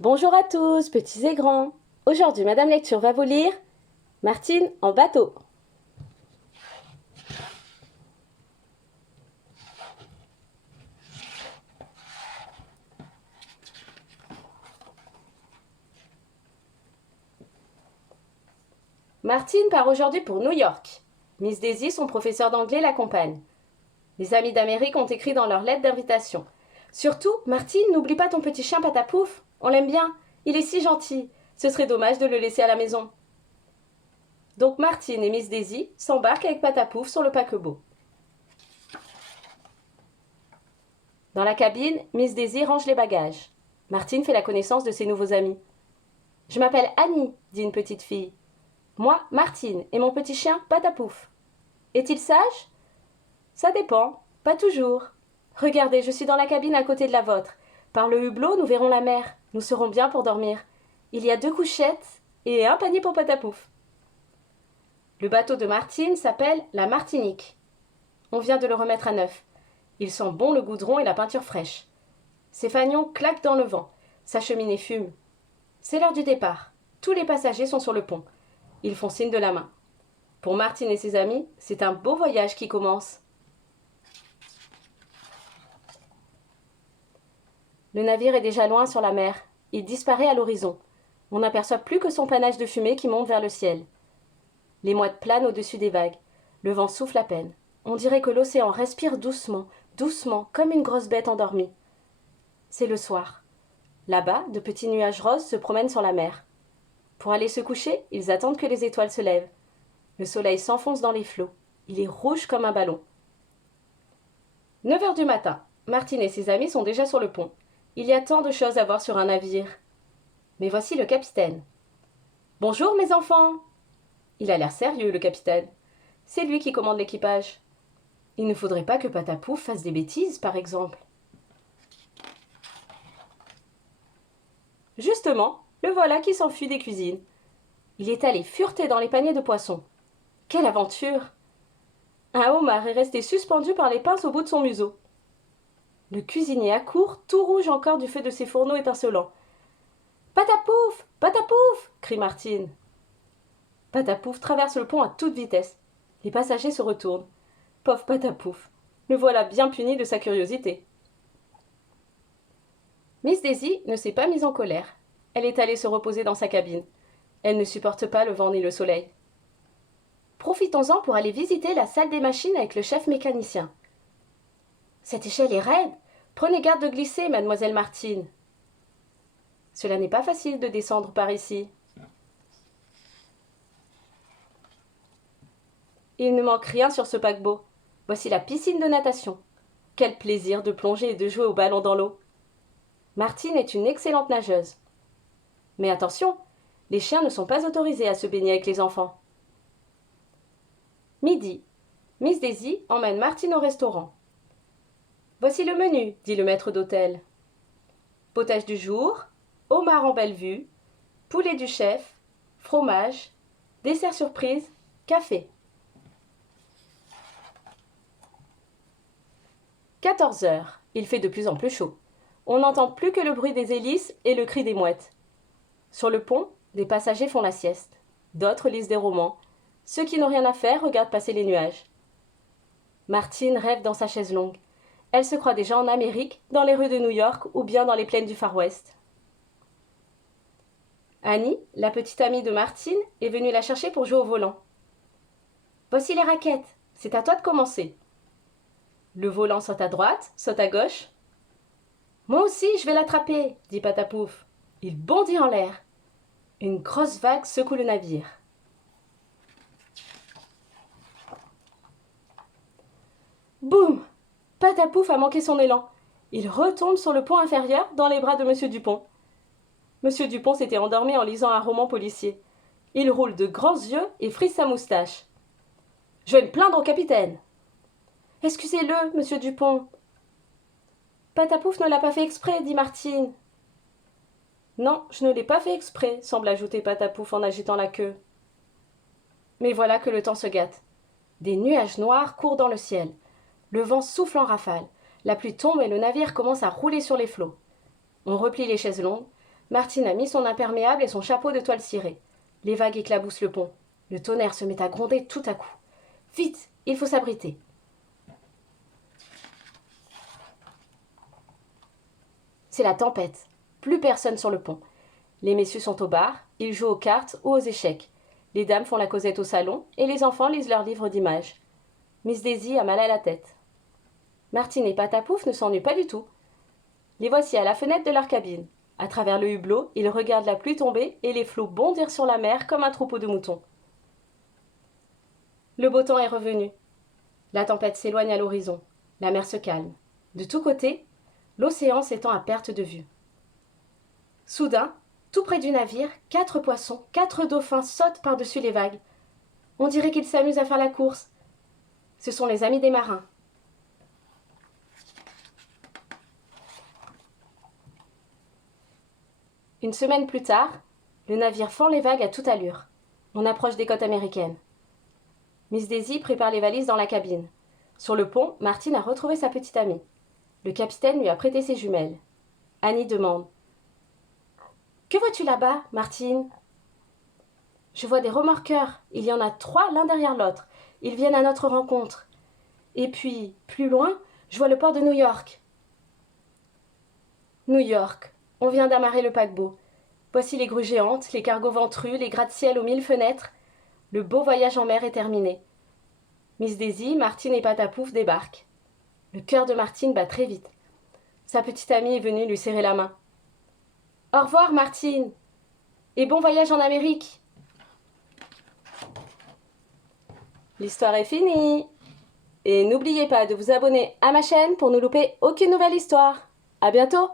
Bonjour à tous, petits et grands. Aujourd'hui, Madame Lecture va vous lire Martine en bateau. Martine part aujourd'hui pour New York. Miss Daisy, son professeur d'anglais, l'accompagne. Les amis d'Amérique ont écrit dans leur lettre d'invitation. Surtout, Martine, n'oublie pas ton petit chien Patapouf. On l'aime bien. Il est si gentil. Ce serait dommage de le laisser à la maison. Donc Martine et Miss Daisy s'embarquent avec Patapouf sur le paquebot. Dans la cabine, Miss Daisy range les bagages. Martine fait la connaissance de ses nouveaux amis. Je m'appelle Annie, dit une petite fille. Moi, Martine, et mon petit chien Patapouf. Est-il sage? Ça dépend, pas toujours. Regardez, je suis dans la cabine à côté de la vôtre. Par le hublot, nous verrons la mer. Nous serons bien pour dormir. Il y a 2 couchettes et un panier pour Patapouf. Le bateau de Martine s'appelle la Martinique. On vient de le remettre à neuf. Il sent bon le goudron et la peinture fraîche. Ses fanions claquent dans le vent. Sa cheminée fume. C'est l'heure du départ. Tous les passagers sont sur le pont. Ils font signe de la main. Pour Martine et ses amis, c'est un beau voyage qui commence. Le navire est déjà loin sur la mer. Il disparaît à l'horizon. On n'aperçoit plus que son panache de fumée qui monte vers le ciel. Les mouettes planent au-dessus des vagues. Le vent souffle à peine. On dirait que l'océan respire doucement, doucement, comme une grosse bête endormie. C'est le soir. Là-bas, de petits nuages roses se promènent sur la mer. Pour aller se coucher, ils attendent que les étoiles se lèvent. Le soleil s'enfonce dans les flots. Il est rouge comme un ballon. 9 heures du matin. Martine et ses amis sont déjà sur le pont. Il y a tant de choses à voir sur un navire. Mais voici le capitaine. Bonjour mes enfants. Il a l'air sérieux, le capitaine. C'est lui qui commande l'équipage. Il ne faudrait pas que Patapouf fasse des bêtises, par exemple. Justement, le voilà qui s'enfuit des cuisines. Il est allé fureter dans les paniers de poissons. Quelle aventure! Un homard est resté suspendu par les pinces au bout de son museau. Le cuisinier accourt, tout rouge encore du feu de ses fourneaux étincelants. Patapouf! Patapouf! Crie Martine. Patapouf traverse le pont à toute vitesse. Les passagers se retournent. Pauvre Patapouf, le voilà bien puni de sa curiosité. Miss Daisy ne s'est pas mise en colère. Elle est allée se reposer dans sa cabine. Elle ne supporte pas le vent ni le soleil. Profitons-en pour aller visiter la salle des machines avec le chef mécanicien. Cette échelle est raide. Prenez garde de glisser, mademoiselle Martine. Cela n'est pas facile de descendre par ici. Il ne manque rien sur ce paquebot. Voici la piscine de natation. Quel plaisir de plonger et de jouer au ballon dans l'eau. Martine est une excellente nageuse. Mais attention, les chiens ne sont pas autorisés à se baigner avec les enfants. Midi. Miss Daisy emmène Martine au restaurant. Voici le menu, dit le maître d'hôtel. Potage du jour, homard en belle vue, poulet du chef, fromage, dessert surprise, café. 14 heures. Il fait de plus en plus chaud. On n'entend plus que le bruit des hélices et le cri des mouettes. Sur le pont, des passagers font la sieste. D'autres lisent des romans. Ceux qui n'ont rien à faire regardent passer les nuages. Martine rêve dans sa chaise longue. Elle se croit déjà en Amérique, dans les rues de New York ou bien dans les plaines du Far West. Annie, la petite amie de Martine, est venue la chercher pour jouer au volant. Voici les raquettes. C'est à toi de commencer. Le volant saute à droite, saute à gauche. Moi aussi, je vais l'attraper, dit Patapouf. Il bondit en l'air. Une grosse vague secoue le navire. Boum! Patapouf a manqué son élan. Il retombe sur le pont inférieur dans les bras de Monsieur Dupont. Monsieur Dupont s'était endormi en lisant un roman policier. Il roule de grands yeux et frise sa moustache. Je vais me plaindre au capitaine. Excusez-le, monsieur Dupont. Patapouf ne l'a pas fait exprès, dit Martine. Non, je ne l'ai pas fait exprès, semble ajouter Patapouf en agitant la queue. Mais voilà que le temps se gâte. Des nuages noirs courent dans le ciel. Le vent souffle en rafale. La pluie tombe et le navire commence à rouler sur les flots. On replie les chaises longues. Martine a mis son imperméable et son chapeau de toile cirée. Les vagues éclaboussent le pont. Le tonnerre se met à gronder tout à coup. Vite, il faut s'abriter. C'est la tempête. Plus personne sur le pont. Les messieurs sont au bar, ils jouent aux cartes ou aux échecs. Les dames font la causette au salon et les enfants lisent leurs livres d'images. Miss Daisy a mal à la tête. Martine et Patapouf ne s'ennuient pas du tout. Les voici à la fenêtre de leur cabine. À travers le hublot, ils regardent la pluie tomber et les flots bondir sur la mer comme un troupeau de moutons. Le beau temps est revenu. La tempête s'éloigne à l'horizon. La mer se calme. De tous côtés, l'océan s'étend à perte de vue. Soudain, tout près du navire, 4 poissons, 4 dauphins sautent par-dessus les vagues. On dirait qu'ils s'amusent à faire la course. Ce sont les amis des marins. Une semaine plus tard, le navire fend les vagues à toute allure. On approche des côtes américaines. Miss Daisy prépare les valises dans la cabine. Sur le pont, Martine a retrouvé sa petite amie. Le capitaine lui a prêté ses jumelles. Annie demande « Que vois-tu là-bas, Martine ?»« Je vois des remorqueurs. Il y en a 3 l'un derrière l'autre. Ils viennent à notre rencontre. Et puis, plus loin, je vois le port de New York. » New York. On vient d'amarrer le paquebot. Voici les grues géantes, les cargos ventrus, les gratte-ciel aux 1000 fenêtres. Le beau voyage en mer est terminé. Miss Daisy, Martine et Patapouf débarquent. Le cœur de Martine bat très vite. Sa petite amie est venue lui serrer la main. « Au revoir, Martine, et bon voyage en Amérique !» L'histoire est finie. Et n'oubliez pas de vous abonner à ma chaîne pour ne louper aucune nouvelle histoire. À bientôt!